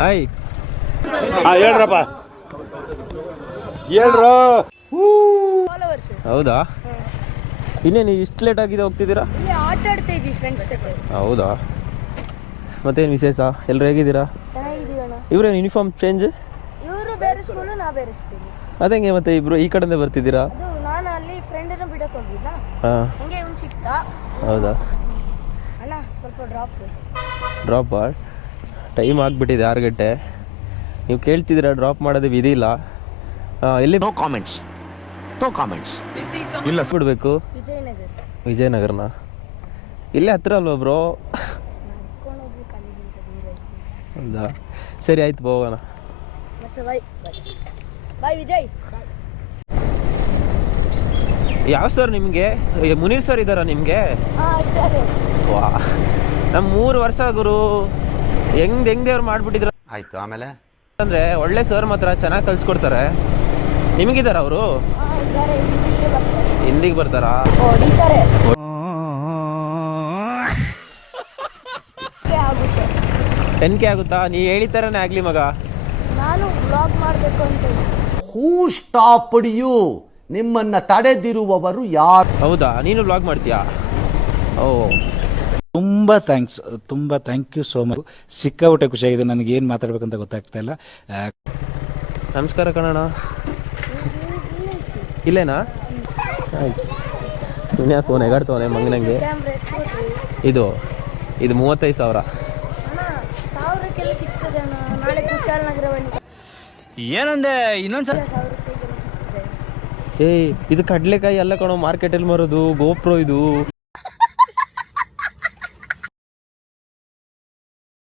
Hi ಹಾ ಹೇಳ್ರಪ್ಪ. ಹೇಳ್ರು. Followers ಹೌದಾ? ಇನ್ನೇನು ಇಷ್ಟು ಲೇಟ್ ಆಗಿದೆ ಹೋಗ್ತಿದ್ದೀರಾ? ಇಲ್ಲಿ ಆಟ ಆಡ್ತಾ ಇದ್ವಿ ಫ್ರೆಂಡ್ಸ್ ಜೊತೆ. ಹೌದಾ? ಮತ್ತೇನು ವಿಶೇಷ? ಎಲ್ಲರೂ ಹೇಗಿದ್ದೀರಾ? ಚೆನ್ನಾಗಿದೀವಿ ಅಣ್ಣ ಇವ್ರೇನು ಯೂನಿಫಾರ್ಮ್ ಚೇಂಜ್ ಇವರು ಬೇರೆ ಸ್ಕೂಲು ನಾ ಬೇರೆ ಸ್ಕೂಲು ಅದಂಗೆ ಮತ್ತೆ ಇಬ್ರು ಈ ಕಡೆಯಿಂದ ಬರ್ತಿದ್ದೀರಾ? ಅದು ನಾನು ಅಲ್ಲಿ ಫ್ರೆಂಡನ್ನು ಬಿಡಕ್ಕೆ ಹೋಗಿದ್ದ ಹಾಂ. ಹಂಗೆ ಇವ್ನು ಸಿಕ್ತ ಹೌದಾ? ಅಣ್ಣ ಸ್ವಲ್ಪ ಡ್ರಾಪ್ ಡ್ರಾಪ್ ಟೈಮ್ ಆಗಿಬಿಟ್ಟಿದೆ ಆರು ಗಂಟೆ. ನೀವು ಕೇಳ್ತಿದ್ದೀರಾ ಡ್ರಾಪ್ ಮಾಡೋದು ವಿಧಿ ಇಲ್ಲ. ಎಲ್ಲಿ ನೋ ಕಾಮೆಂಟ್ಸ್ ನೋ ಕಾಮೆಂಟ್ಸ್ ಇಲ್ಲ ಬಿಡಬೇಕು ವಿಜಯನಗರ ವಿಜಯನಗರನ. ಇಲ್ಲೇ ಹತ್ರ ಅಲ್ವ ಬ್ರೋ ಹೌದಾ? ಸರಿ ಆಯ್ತು ಹೋಗೋಣ. ವಿಜಯ್. ಯಾವ ಸರ್ ನಿಮಗೆ? ಮುನೀರ್ ಸರ್ ಇದ್ದಾರಾ ನಿಮಗೆ? ನಮ್ಮ ಮೂರು ವರ್ಷ ಗುರು. ಹೆಂಗ್ ಹೆಂಗ್ ಅವ್ರು ಮಾಡ್ಬಿಟ್ಟಿದ್ರು. ಆಯ್ತು ಆಮೇಲೆ? ಅಂದ್ರೆ ಒಳ್ಳೆ ಸರ್ ಮಾತ್ರ ಚೆನ್ನಾಗಿ ಕಲ್ಸ್ಕೊಡ್ತಾರೆ ನಿಮಗಿದಾರ ಅವರು? ಇದ್ದಾರೆ ಹಿಂದಿಗೆ ಬರ್ತಾರಾ? ಎನ್ಕೆ ಆಗುತ್ತೆ? ನೀ ಹೇಳಿತಾರನೇ ಆಗ್ಲಿ ಮಗ. ನಾನು ಬ್ಲಾಗ್ ಮಾಡಬೇಕು ಅಂತ. ಹೂ ಸ್ಟಾಪ್ ಯು ನಿಮ್ಮನ್ನ ತಡೆದಿರುವವರು ಯಾರು? ಹೌದಾ? ನೀನು ಬ್ಲಾಗ್ ಮಾಡ್ತೀಯಾ? ಓ. ತುಂಬ ಥ್ಯಾಂಕ್ಸ್ ತುಂಬ ಥ್ಯಾಂಕ್ ಯು ಸೋ ಮಚ್ ಸಿಕ್ಕಾಪಟ್ಟೆ ಖುಷಿಯಾಗಿದೆ. ನನಗೆ ಏನು ಮಾತಾಡ್ಬೇಕಂತ ಗೊತ್ತಾಗ್ತಾ ಇಲ್ಲ. ನಮಸ್ಕಾರ ಕಣಣ್ಣ. ಇಲ್ಲೇನಾ? ಆಯ್ತು. ಯಾಕೆ ಫೋನ್ ಎಗಾಡ್ತವನೆ ಮಂಗನಂಗೆ. ಇದು ಇದು ಮೂವತ್ತೈದು ಸಾವಿರ. ಏನಂದೆ? ಇನ್ನೊಂದ್ಸಲ ಏಯ್, ಇದು ಕಡಲೆಕಾಯಿ ಎಲ್ಲ ಕಣೋ ಮಾರ್ಕೆಟಲ್ಲಿ ಮಾರೋದು ಗೋಪ್ರೋ ಇದು.